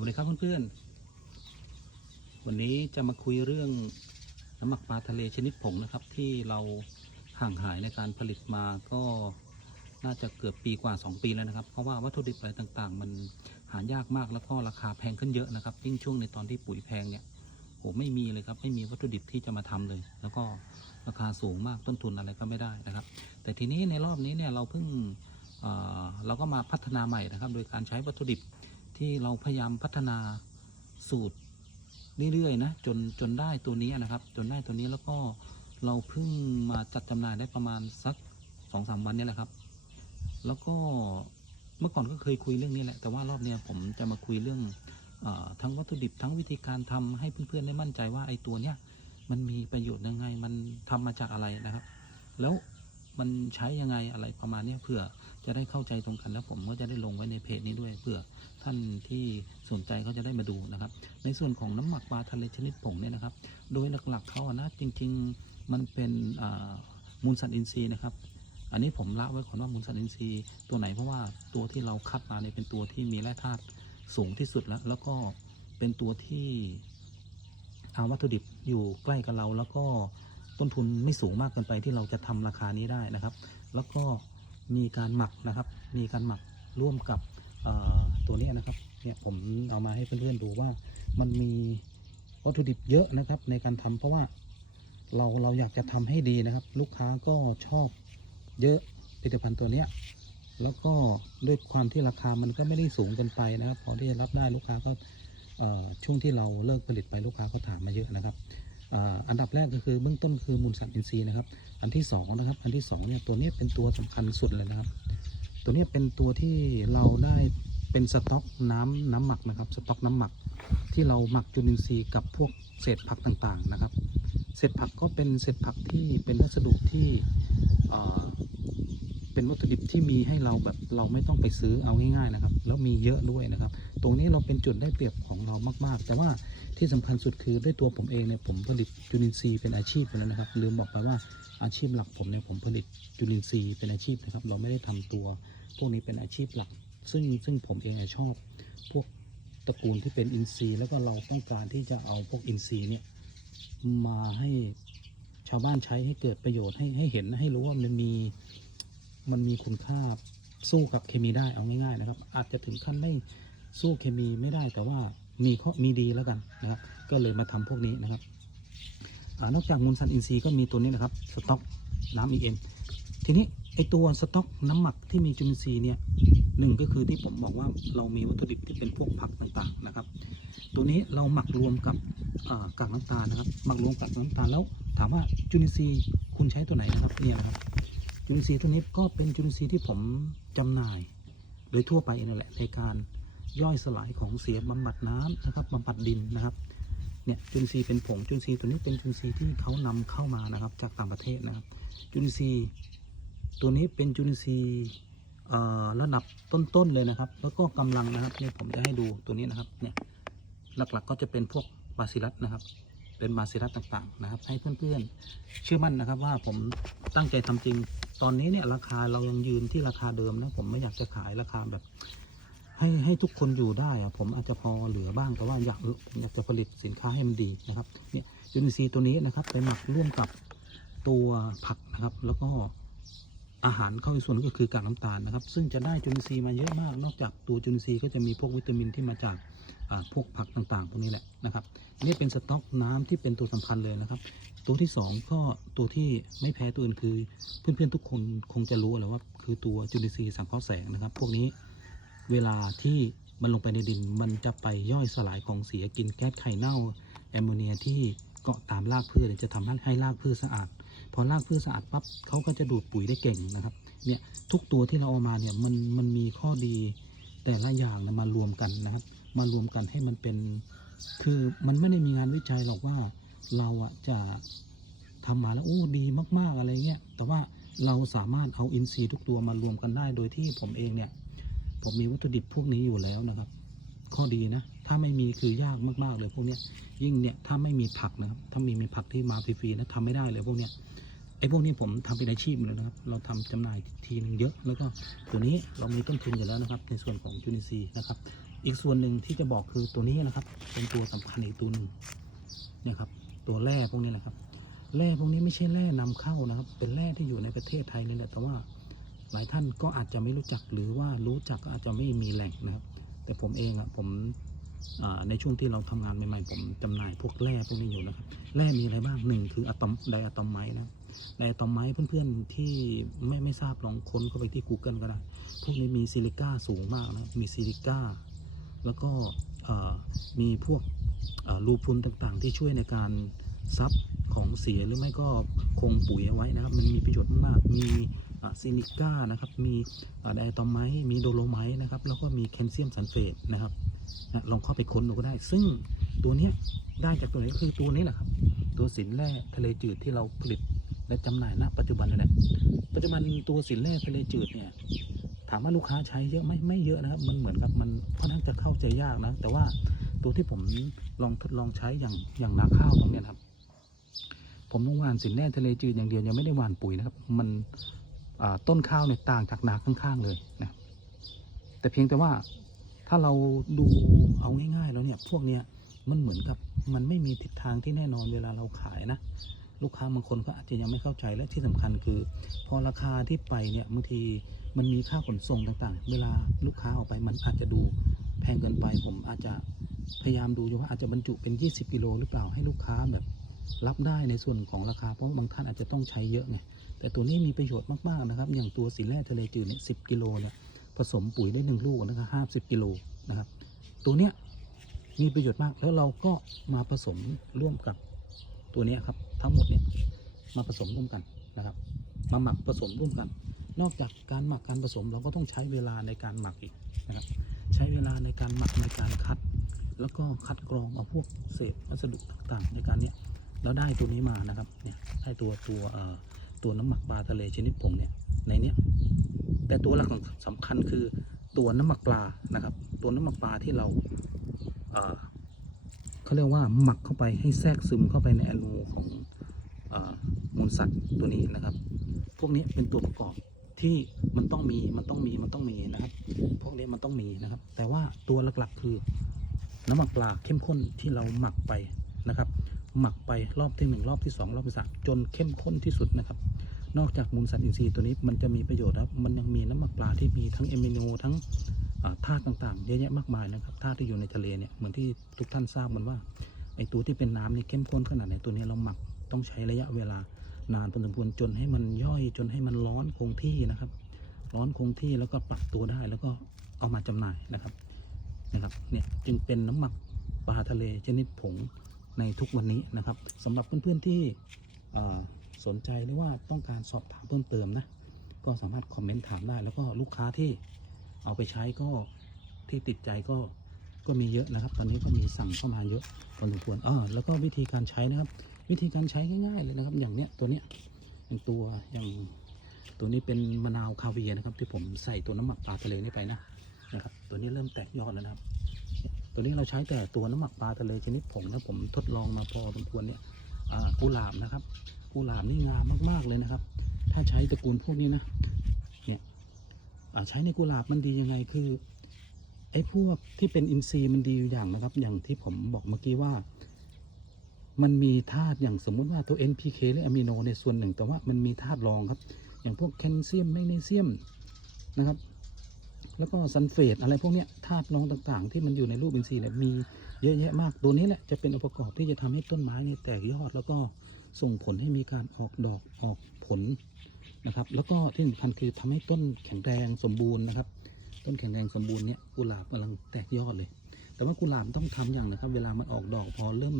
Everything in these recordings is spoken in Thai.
วัสดีครับเพื่อนๆ วันนี้จะมาคุยเรื่องน้ำหมักปลาทะเลชนิดผงนะครับ ที่เราห่างหายในการผลิตมาก็น่าจะเกือบปีกว่า 2 ปีแล้วนะครับ เพราะว่าวัตถุดิบอะไรต่างๆ มันหายากมากแล้วก็ราคาแพงขึ้นเยอะนะครับยิ่งช่วงในตอนที่ปุ๋ยแพงเนี่ยโหไม่มีเลยครับไม่มีวัตถุดิบที่จะมาทำเลย แล้วก็ราคาสูงมากต้นทุนอะไรก็ไม่ได้นะครับ แต่ทีนี้ในรอบนี้เนี่ยเราเพิ่งเเราก็มาพัฒนาใหม่นะครับ โดยการใช้วัตถุดิบ ที่เราพยายามพัฒนาสูตรเรื่อยๆนะจนจนได้ตัวนี้นะครับ จนได้ตัวนี้แล้วก็เราเพิ่งมาจัดจำหน่ายได้ประมาณสักสองสามวันนี้แหละครับ แล้วก็เมื่อก่อนก็เคยคุยเรื่องนี้แหละ แต่ว่ารอบเนี้ยผมจะมาคุยเรื่องอทั้งวัตถุดิบทั้งวิธีการทำให้เพื่อนๆได้มั่นใจว่าไอ้ตัวเนี้ยมันมีประโยชน์ยังไง มันทำมาจากอะไรนะครับ แล้วมันใช้ยังไงอะไรประมาณเนี้ยเพื่อ จะได้เข้าใจตรงกันแล้วผมก็จะได้ลงไว้ในเพจนี้ด้วยเพื่อท่านที่สนใจเขาจะได้มาดูนะครับ ในส่วนของน้ำหมักปลาทะเลชนิดผงเนี่ยนะครับ โดยหลักๆเขาอะนะจริง ๆมันเป็นมูลสัตว์อินทรีย์นะครับอันนี้ผมละไว้ก่อนว่ามูลสัตว์อินทรีย์ตัวไหนเพราะว่าตัวที่เราคัดมาเนี่ยเป็นตัวที่มีแร่ธาตุสูงที่สุดแล้ว แล้วก็เป็นตัวที่เอาวัตถุดิบอยู่ใกล้กับเรา แล้วก็ต้นทุนไม่สูงมากเกินไปที่เราจะทำราคานี้ได้นะครับ แล้วก็ มีการหมักนะครับ มีการหมักร่วมกับตัวนี้นะครับเนี่ยผมเอามาให้เพื่อนๆดูว่ามันมีวัตถุดิบเยอะนะครับ ในการทำเพราะว่าเราเราอยากจะทำให้ดีนะครับ ลูกค้าก็ชอบเยอะผลิตภัณฑ์ตัวเนี้ยแล้วก็ด้วยความที่ราคามันก็ไม่ได้สูงเกินไปนะครับพอที่จะรับได้ลูกค้าก็ช่วงที่เราเลิกผลิตไปลูกค้าก็ถามมาเยอะนะครับ อันดับแรกก็คือเบื้องต้นคือมูลสัตว์อินทรีย์นะครับ อันที่สองนะครับ อันที่สองเนี่ยตัวเนี้ยเป็นตัวสำคัญสุดเลยนะครับ ตัวเนี้ยเป็นตัวที่เราได้เป็นสต็อกน้ำน้ำหมักนะครับ สต็อกน้ำหมัก ที่เราหมักจุลินทรีย์กับพวกเศษผักต่างๆนะครับ เศษผักก็เป็นเศษผักที่เป็นวัสดุที่ เป็นวัตถุดิบที่มีให้เราแบบเราไม่ต้องไปซื้อเอาง่ายๆนะครับ แล้วมีเยอะด้วยนะครับ ตรงนี้เราเป็นจุดได้เปรียบของเรามากๆ แต่ว่าที่สำคัญสุดคือด้วยตัวผมเองเนี่ยผมผลิตจุลินทรีย์เป็นอาชีพไปแล้วนะครับลืมบอกไปว่าอาชีพหลักผมเนี่ยผมผลิตจุลินทรีย์เป็นอาชีพนะครับ เราไม่ได้ทำตัวพวกนี้เป็นอาชีพหลัก ซึ่งซึ่งผมเองชอบ พวกตระกูลที่เป็นอินทรีย์แล้วก็เราต้องการที่จะเอาพวกอินทรีย์เนี่ยมาให้ชาวบ้านใช้ให้เกิดประโยชน์ให้ให้เห็นให้รู้ว่ามันมี มันมีคุณค่าสู้กับเคมีได้เอาง่าย ๆ นะครับ อาจจะถึงขั้นไม่สู้เคมีไม่ได้แต่ว่ามีข้อมีดีแล้วกันนะครับ ก็เลยมาทำพวกนี้นะครับอนอกจากมูลสัตว์อินทรีย์ก็มีตัวนี้นะครับสต็อกน้ำ EM ทีนี้ไอตัวสต็อกน้ำหมักที่มีจุลินทรีย์เนี่ยหนึ่งก็คือที่ผมบอกว่าเรามีวัตถุดิบที่เป็นพวกผักต่างๆนะครับ ตัวนี้เราหมักรวมกับกากน้ำตาลนะครับ หมักรวมกับน้ำตาลแล้วถามว่าจุลินทรีย์คุณใช้ตัวไหนนะครับเนี่ยนะครับ จุลินทรีย์ตัวนี้ก็เป็นจุลินทรีย์ที่ผมจำหน่าย โดยทั่วไปนั่นแหละในการย่อยสลายของเสียบำบัดน้ำนะครับบำบัดดินนะครับเนี่ยจุลินทรีย์เป็นผงจุลินทรีย์ตัวนี้เป็นจุลินทรีย์ที่เขานำเข้ามานะครับ จากต่างประเทศนะครับ จุลินทรีย์ตัวนี้เป็นจุลินทรีย์ระดับต้นๆเลยนะครับ แล้วก็กำลังนะครับเนี่ยผมจะให้ดูตัวนี้นะครับเนี่ยหลักๆก็จะเป็นพวกบาซิลัสนะครับ เป็นมาซิรัตต่างๆนะครับ ให้เพื่อนๆ เชื่อมั่นนะครับว่าผมตั้งใจทำจริง ตอนนี้เนี่ยราคาเรายังยืนที่ราคาเดิมนะผมไม่อยากจะขายราคาแบบ ให้ให้ทุกคนอยู่ได้อะผมอาจจะพอเหลือบ้างแต่ว่าอยากผมอยากจะผลิตสินค้าให้มันดีนะครับเนี่ยจุลินทรีย์ตัวนี้นะครับไปหมักร่วมกับตัวผักนะครับ แล้วก็ อาหารเข้าในส่วนก็คือกากน้ำตาลนะครับ ซึ่งจะได้จุลินทรีย์มาเยอะมาก นอกจากตัวจุลินทรีย์ก็จะมีพวกวิตามินที่มาจากพวกผักต่างๆพวกนี้แหละนะครับนี่เป็นสต็อกน้ำที่เป็นตัวสำคัญเลยนะครับ ตัวที่สองก็ตัวที่ไม่แพ้ตัวอื่นคือ เพื่อนๆทุกคนคงจะรู้แหล้วว่า คือตัวจุลินทรีย์สังเคราะห์แสงนะครับ พวกนี้เวลาที่มันลงไปในดิน มันจะไปย่อยสลายของเสียกินแก๊สไข่เน่าแอมโมเนียที่ เกาะตามรากพืชจะทำให้ให้รากพืชสะอาด พอรากพืชสะอาดปั๊บเขาก็จะดูดปุ๋ยได้เก่งนะครับเนี่ยทุกตัวที่เราเอามาเนี่ยมันมันมีข้อดีแต่ละอย่างนะมารวมกันนะครับ มารวมกันให้มันเป็น คือมันไม่ได้มีงานวิจัยหรอกว่าเราอะจะทำมาแล้วโอ้ดีมาก ๆอะไรเงี้ยแต่ว่าเราสามารถเอาอินทรีย์ทุกตัวมารวมกันได้ โดยที่ผมเองเนี่ยผมมีวัตถุดิบพวกนี้อยู่แล้วนะครับ ข้อดีนะ ถ้าไม่มีคือยากมาก ๆ เลยพวกเนี้ย ยิ่งเนี่ยถ้าไม่มีผักนะครับ ถ้ามีมีผักที่มาฟรีๆนะทำไม่ได้เลยพวกเนี้ยไอ้พวกนี้ผมทำเป็นอาชีพเลยนะครับ เราทำจำหน่ายทีนึงเยอะ แล้วก็ตัวนี้เรามีต้นทุนอยู่แล้วนะครับ ในส่วนของจุลินทรีย์นะครับ อีกส่วนหนึ่งที่จะบอกคือตัวนี้นะครับ เป็นตัวสำคัญอีกตัวหนึ่งเนี่ยครับ ตัวแร่พวกนี้แหละครับ แร่พวกนี้ไม่ใช่แร่นำเข้านะครับ เป็นแร่ที่อยู่ในประเทศไทยนี่แหละ แต่ว่าหลายท่านก็อาจจะไม่รู้จักหรือว่ารู้จักก็อาจจะไม่มีแหล่งนะครับ แต่ผมเองอะผมในช่วงที่เราทำงานใหม่ๆ ผมจำหน่ายพวกแร่พวกนี้อยู่นะครับ แร่มีอะไรบ้างหนึ่งคืออะตอมไดอะตอมไมต์นะไดอะตอมไมต์เพื่อนๆที่ไม่ไม่ทราบลองค้นเข้าไปที่ Google ก็ได้ พวกนี้มีซิลิก้าสูงมากนะ มีซิลิก้า แล้วก็มีพวกรูพุนต่างๆ ที่ช่วยในการซับของเสียหรือไม่ก็คงปุ๋ยเอาไว้นะครับ มันมีประโยชน์มาก มี ซิลิก้านะครับ มีไดอะตอมไมต์มีโดโลไมต์นะครับ แล้วก็มีแคลเซียมซัลเฟตนะครับนะลองเข้าไปค้นดูก็ได้ ซึ่งตัวนี้ได้จากตัวไหนก็คือตัวนี้แหละครับ ตัวสินแร่ทะเลจืดที่เราผลิตและจำหน่ายณปัจจุบันนี่แหละ ปัจจุบันตัวสินแร่ทะเลจืดเนี่ยถามว่าลูกค้าใช้เยอะไหมไม่เยอะนะครับ มันเหมือนกับมันค่อนข้างจะเข้าใจยากนะ แต่ว่าตัวที่ผมลองทดลองใช้อย่างอย่างนาข้าวตรงเนี้ยครับ ผมต้องหว่านสินแร่ทะเลจืดอย่างเดียวยังไม่ได้หว่านปุ๋ยนะครับ มัน ต้นข้าวเนี่ยต่างจากนาข้างๆเลยนะแต่เพียงแต่ว่าถ้าเราดูเอาง่ายๆแล้วเนี่ยพวกเนี้ยมันเหมือนกับมันไม่มีทิศทางที่แน่นอนเวลาเราขายนะ ลูกค้าบางคนก็อาจจะยังไม่เข้าใจและที่สำคัญคือ พอราคาที่ไปเนี่ยบางทีมันมีค่าขนส่งต่างๆ เวลาลูกค้าออกไปมันอาจจะดูแพงเกินไปผมอาจจะพยายามดูอยู่ว่าอาจจะบรรจุเป็น 20 กิโลหรือเปล่าให้ลูกค้าแบบ รับได้ในส่วนของราคาเพราะบางท่านอาจจะต้องใช้เยอะไงแต่ตัวนี้มีประโยชน์มากๆนะครับ อย่างตัวสีแร่ทะเลจืดเนี่ยสิกิโลเนี่ยผสมปุ๋ยได้หนึ่งลูกนะครับห้าสิบกิโลนะครับตัวเนี้ยมีประโยชน์มากแล้วเราก็มาผสมร่วมกับตัวเนี้ยครับทั้งหมดเนี่ยมาผสมร่วมกันนะครับ มาหมักผสมร่วมกัน นอกจากการหมักการผสมเราก็ต้องใช้เวลาในการหมักอีกนะครับใช้เวลาในการหมักในการคัด แล้วก็คัดกรองเอาพวกเศษวัสดุต่างๆ ในการเนี้ย เราได้ตัวนี้มานะครับเนี่ยได้ตัวตัวเอ่อตัวน้ำหมักปลาทะเลชนิดผงเนี่ยในเนี้ยแต่ตัวหลักสำคัญคือตัวน้ำหมักปลานะครับ ตัวน้ำหมักปลาที่เราเอ่อเขาเรียกว่าหมักเข้าไปให้แทรกซึมเข้าไปในอนูของเอ่อมูลสัตว์ตัวนี้นะครับ พวกนี้เป็นตัวประกอบที่มันต้องมีมันต้องมีมันต้องมีนะครับ พวกนี้มันต้องมีนะครับ แต่ว่าตัวหลักๆคือน้ำหมักปลาเข้มข้นที่เราหมักไปนะครับ หมักไปรอบที่หนึ่งรอบที่สองรอบที่สามจนเข้มข้นที่สุดนะครับ นอกจากมูลสัตว์อินทรีย์ตัวนี้มันจะมีประโยชน์นะครับมันยังมีน้ำหมักปลาที่มีทั้งเอมิโนทั้งธาตุต่างๆเยอะแยะมากมายนะครับธาตุที่อยู่ในทะเลเนี่ยเหมือนที่ทุกท่านทราบกันว่าไอตัวที่เป็นน้ำนี่เข้มข้นขนาดไหนตัวนี้เราหมักต้องใช้ระยะเวลานานพอสมควรจนให้มันย่อยจนให้มันร้อนคงที่นะครับ ร้อนคงที่แล้วก็ปรับตัวได้แล้วก็เอามาจำหน่ายนะครับนะครับเนี่ยจึงเป็นน้ำหมักปลาทะเลชนิดผง ในทุกวันนี้นะครับสำหรับเพื่อนๆที่สนใจหรือว่าต้องการสอบถามเพิ่มเติมนะก็สามารถคอมเมนต์ถามได้แล้วก็ลูกค้าที่เอาไปใช้ก็ที่ติดใจก็ก็มีเยอะนะครับ ตอนนี้ก็มีสั่งเข้ามาเยอะพอสมควรเออแล้วก็วิธีการใช้นะครับ วิธีการใช้ง่ายๆเลยนะครับ อย่างเนี้ยตัวเนี้ยอย่างตัวอย่างตัวนี้เป็นมะนาวคาเวียนะครับ ที่ผมใส่ตัวน้ำหมักปลาทะเลนี่ไปนะนะครับ ตัวนี้เริ่มแตกยอดแล้วนะครับ ตัวนี้เราใช้แต่ตัวน้ำหมักปลาทะเลชนิดผงนะผมทดลองมาพอสมควรเนี่ยกุหลาบนะครับกุหลาบนี่งามมากๆเลยนะครับ ถ้าใช้ตระกูลพวกนี้นะเนี่ยใช้ในกุหลาบมันดียังไงคือไอ้พวกที่เป็นอินทรีย์มันดีอยู่อย่างนะครับ อย่างที่ผมบอกเมื่อกี้ว่า มันมีธาตุอย่างสมมุติว่าตัว NPK หรืออะมิโนในส่วนหนึ่ง แต่ว่ามันมีธาตุรองครับ อย่างพวกแคลเซียมแมกนีเซียมนะครับ แล้วก็ซัลเฟตอะไรพวกเนี้ยธาตุรองต่างๆ ที่มันอยู่ในรูปอินทรีย์เนี่ยมีเยอะแยะมากตัวนี้แหละจะเป็นองค์ประกอบที่จะทำให้ต้นไม้เนี่ยแตกยอด แล้วก็ส่งผลให้มีการออกดอกออกผลนะครับ แล้วก็ที่สำคัญคือทำให้ต้นแข็งแรงสมบูรณ์นะครับ ต้นแข็งแรงสมบูรณ์เนี่ยกุหลาบกำลังแตกยอดเลย แต่ว่ากุหลาบต้องทำอย่างนะครับ เวลามันออกดอกพอเริ่ม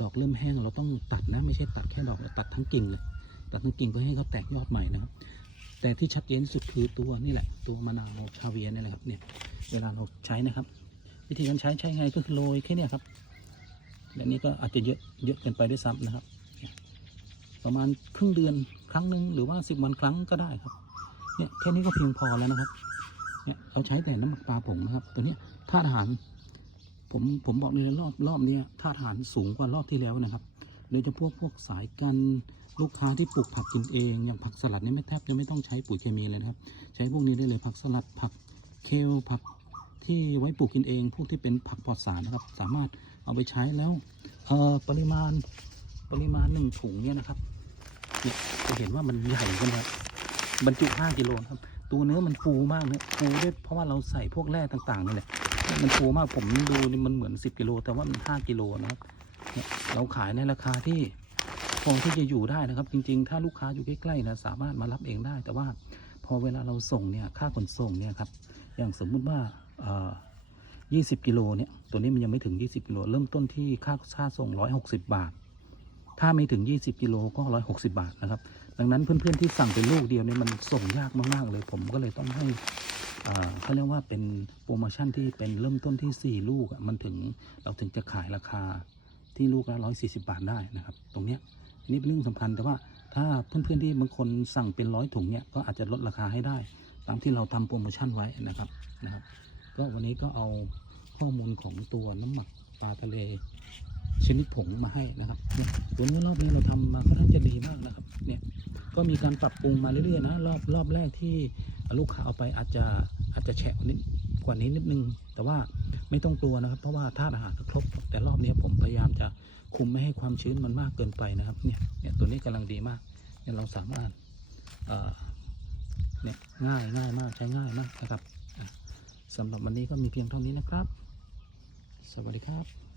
ดอกเริ่มแห้งเราต้องตัดนะไม่ใช่ตัดแค่ดอกเราตัดทั้งกิ่งเลยตัดทั้งกิ่งเพื่อให้เขาแตกยอดใหม่นะครับ แต่ที่ชัดเจนสุดคือตัวนี่แหละ ตัวมะนาวชาเวียนี่แหละครับเนี่ยเวลาเราใช้นะครับ วิธีการใช้ใช้ไงก็คือโรยแค่นี้ครับและนี่ก็อาจจะเยอะเยอะเกินไปด้วยซ้ำนะครับ ประมาณครึ่งเดือนครั้งหนึ่งหรือว่าสิบวันครั้งก็ได้ครับเนี่ยแค่นี้ก็เพียงพอแล้วนะครับเนี่ยเราใช้แต่น้ำหมักปลาผงนะครับ ตัวนี้ธาตุอาหารผมผมบอกเลยรอบรอบนี้ธาตุอาหารสูงกว่ารอบที่แล้วนะครับโดยเฉพาะพวกสายกัน ลูกค้าที่ปลูกผักกินเองอย่างผักสลัดนี่ไม่แทบจะไม่ต้องใช้ปุ๋ยเคมีเลยนะครับ ใช้พวกนี้ได้เลยผักสลัดผักเคลผักที่ไว้ปลูกกินเอง พวกที่เป็นผักปลอดสารนะครับ สามารถเอาไปใช้แล้วเอ่อปริมาณปริมาณหนึ่งถุงเนี่ยนะครับเนี่ยจะเห็นว่ามันใหญ่กันครับบรรจุ5กิโลครับตัวเนื้อมันฟูมากเนะฟูด้วยเพราะว่าเราใส่พวกแร่ต่างๆนี่แหละมันฟูมากผมดูนี่มันเหมือน10กิโลแต่ว่ามัน5กิโลนะครับเนี่ยเราขายในราคาที่ พอที่จะอยู่ได้นะครับ จริง ๆ ถ้าลูกค้าอยู่ใกล้ๆนะสามารถมารับเองได้ แต่ว่าพอเวลาเราส่งเนี่ยค่าขนส่งเนี่ยครับอย่างสมมุติว่าเอ่อ20กิโลเนี่ยตัวนี้มันยังไม่ถึง 20กิโลเริ่มต้นที่ค่าค่าส่ง 160 บาท ถ้าไม่ถึง 20กิโลก็ 160 บาทนะครับ ดังนั้นเพื่อนๆที่สั่งเป็นลูกเดียวเนี่ยมันส่งยากมากๆเลย ผมก็เลยต้องให้เขาเรียกว่าเป็นโปรโมชั่นที่เป็นเริ่มต้นที่ 4 ลูกอะมันถึงเราถึงจะขายราคาที่ลูกละ140 บาทได้นะครับ ตรงเนี้ย อันนี่เป็นเรื่องสำคัญแต่ว่าถ้าเพื่อนๆที่บางคนสั่งเป็นร้อยถุงเนี่ยก็อาจจะลดราคาให้ได้ ตามที่เราทำโปรโมชั่นไว้นะครับนะครับ ก็วันนี้ก็เอาข้อมูลของตัวน้ำหมักปลาทะเลชนิดผงมาให้นะครับเนี่ยตัวนี้รอบนี้เราทำมาค่อนข้างจะดีมากนะครับเนี่ยก็มีการปรับปรุงมาเรื่อยๆนะรอบรอบแรกที่ลูกค้าเอาไปอาจจะอาจจะแฉะนิด ว่านี้นิดนึง แต่ว่าไม่ต้องกลัวนะครับ เพราะว่าธาตุอาหารครบ แต่รอบนี้ผมพยายามจะคุมไม่ให้ความชื้นมันมากเกินไปนะครับ เนี่ยเนี่ยตัวนี้กำลังดีมากเนี่ยเราสามารถเนี่ยง่ายง่ายมากใช้ง่ายมากนะครับสำหรับวันนี้ก็มีเพียงเท่านี้นะครับ สวัสดีครับ